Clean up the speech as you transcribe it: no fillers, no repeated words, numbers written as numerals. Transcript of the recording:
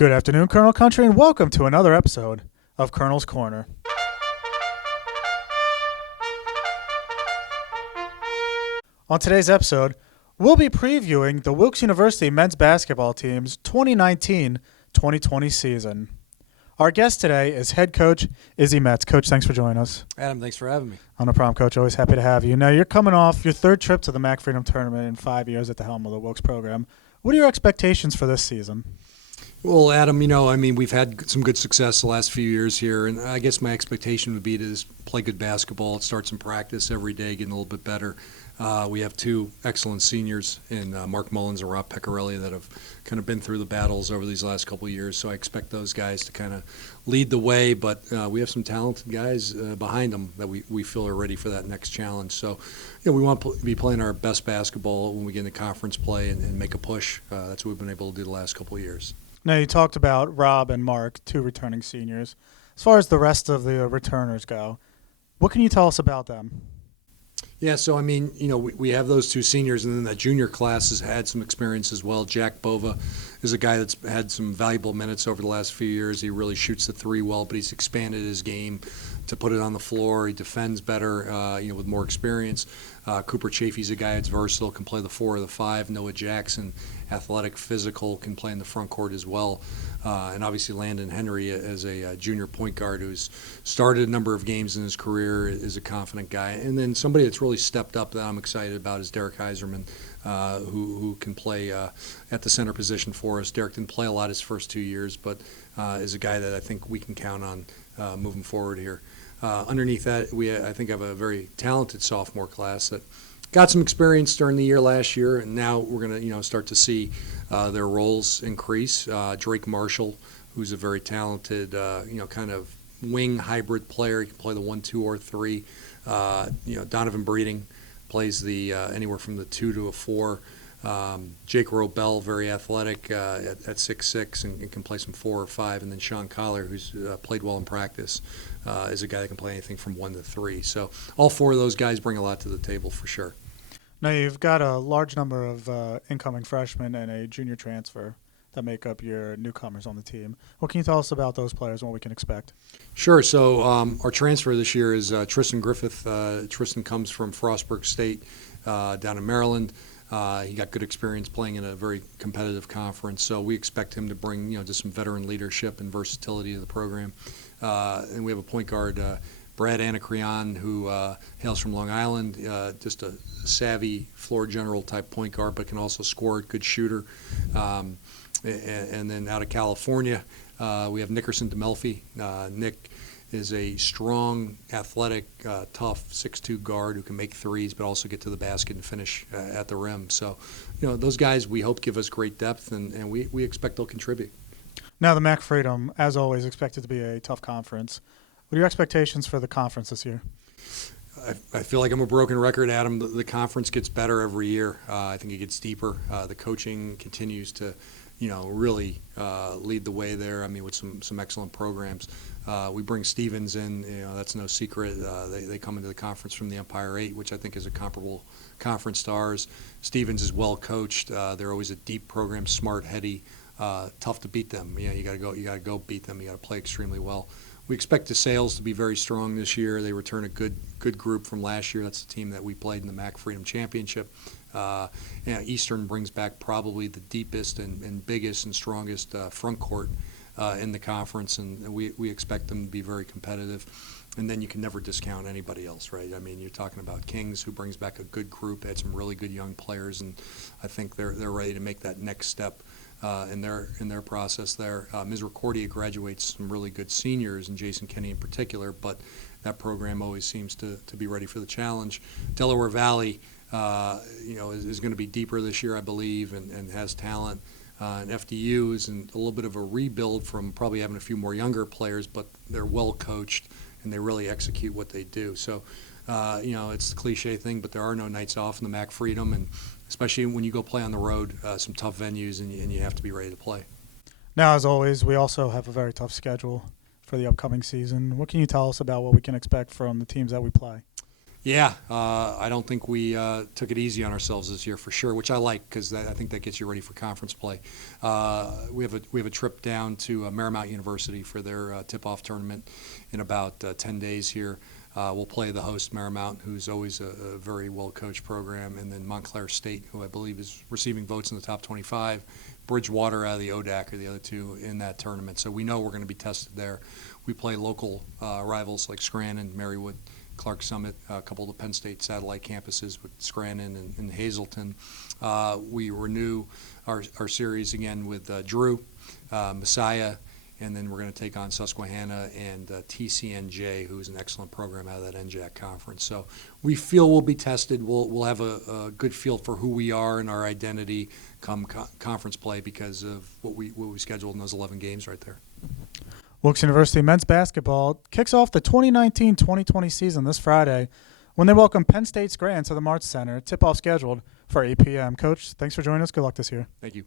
Good afternoon, Colonel Country, and welcome to another episode of Colonel's Corner. On today's episode, we'll be previewing the Wilkes University men's basketball team's 2019-2020 season. Our guest today is head coach Izzi Metz. Coach, thanks for joining us. Adam, thanks for having me. Oh, no problem, Coach. Always happy to have you. Now, you're coming off your third trip to the MAC Freedom Tournament in 5 years at the helm of the Wilkes program. What are your expectations for this season? Well, Adam, we've had some good success the last few years here, and I guess my expectation would be to just play good basketball, start some practice every day, getting a little bit better. We have two excellent seniors in Mark Mullins and Rob Pecorelli that have kind of been through the battles over these last couple of years, so I expect those guys to kind of lead the way, but we have some talented guys behind them that we feel are ready for that next challenge. So, we want to be playing our best basketball when we get into conference play and make a push. That's what we've been able to do the last couple of years. Now, you talked about Rob and Mark, two returning seniors. As far as the rest of the returners go, what can you tell us about them? Yeah, so we have those two seniors, and then that junior class has had some experience as well. Jack Bova is a guy that's had some valuable minutes over the last few years. He really shoots the three well, but he's expanded his game to put it on the floor. He defends better, with more experience. Cooper Chafee's a guy that's versatile, can play the 4 or the 5. Noah Jackson, athletic, physical, can play in the front court as well. And obviously Landon Henry as a junior point guard who's started a number of games in his career, is a confident guy. And then somebody that's really stepped up that I'm excited about is Derek Heiserman, who can play at the center position for us. Derek didn't play a lot his first 2 years, but is a guy that I think we can count on moving forward here. Underneath that, we I think have a very talented sophomore class that got some experience during the year last year, and now we're going to start to see their roles increase. Drake Marshall, who's a very talented kind of wing hybrid player, he can play the 1, 2, or 3. Donovan Breeding plays the anywhere from the 2 to a 4. Jake Robel, very athletic at 6'6", and can play some 4 or 5. And then Sean Collar, who's played well in practice, is a guy that can play anything from 1 to 3. So all 4 of those guys bring a lot to the table for sure. Now, you've got a large number of incoming freshmen and a junior transfer that make up your newcomers on the team. What can you tell us about those players and what we can expect? Sure. So our transfer this year is Tristan Griffith. Tristan comes from Frostburg State down in Maryland. He got good experience playing in a very competitive conference, so we expect him to bring just some veteran leadership and versatility to the program. And we have a point guard, Brad Anacreon, who hails from Long Island, just a savvy floor general type point guard, but can also score, good shooter. And then out of California, we have Nickerson DeMelfi. Nick is a strong, athletic, tough 6'2" guard who can make threes but also get to the basket and finish at the rim. So, those guys we hope give us great depth, and we expect they'll contribute. Now, the MAC Freedom, as always, expected to be a tough conference. What are your expectations for the conference this year? I feel like I'm a broken record, Adam. The conference gets better every year. I think it gets deeper. The coaching continues to really lead the way there. With some excellent programs. We bring Stevens in, that's no secret. They come into the conference from the Empire 8, which I think is a comparable conference to ours. Stevens is well coached. They're always a deep program, smart, heady, tough to beat them. You got to go beat them. You got to play extremely well. We expect the Sales to be very strong this year. They return a good group from last year. That's the team that we played in the MAC Freedom Championship. Eastern brings back probably the deepest and biggest and strongest front court in the conference, and we expect them to be very competitive. And then you can never discount anybody else, right? You're talking about Kings, who brings back a good group. They had some really good young players, and I think they're ready to make that next step in their process there. Misericordia graduates some really good seniors, and Jason Kenny in particular, but that program always seems to be ready for the challenge. Delaware Valley is going to be deeper this year, I believe, and has talent. And FDU is in a little bit of a rebuild from probably having a few more younger players, but they're well coached and they really execute what they do. So, it's the cliche thing, but there are no nights off in the MAC Freedom, and especially when you go play on the road, some tough venues, and you have to be ready to play. Now, as always, we also have a very tough schedule for the upcoming season. What can you tell us about what we can expect from the teams that we play? Yeah, I don't think we took it easy on ourselves this year for sure, which I like because I think that gets you ready for conference play. We have a trip down to Marymount University for their tip-off tournament in about 10 days here. We'll play the host Marymount, who's always a very well-coached program, and then Montclair State, who I believe is receiving votes in the top 25. Bridgewater out of the ODAC are the other two in that tournament. So we know we're going to be tested there. We play local rivals like Scranton, Marywood, Clark Summit, a couple of the Penn State satellite campuses with Scranton and Hazleton. We renew our series again with Drew, Messiah, and then we're going to take on Susquehanna and TCNJ, who's an excellent program out of that NJAC conference. So we feel we'll be tested. We'll have a good feel for who we are and our identity come conference play because of what we scheduled in those 11 games right there. Wilkes University men's basketball kicks off the 2019-2020 season this Friday when they welcome Penn State Scranton to the March Center. Tip-off scheduled for 8 p.m. Coach, thanks for joining us. Good luck this year. Thank you.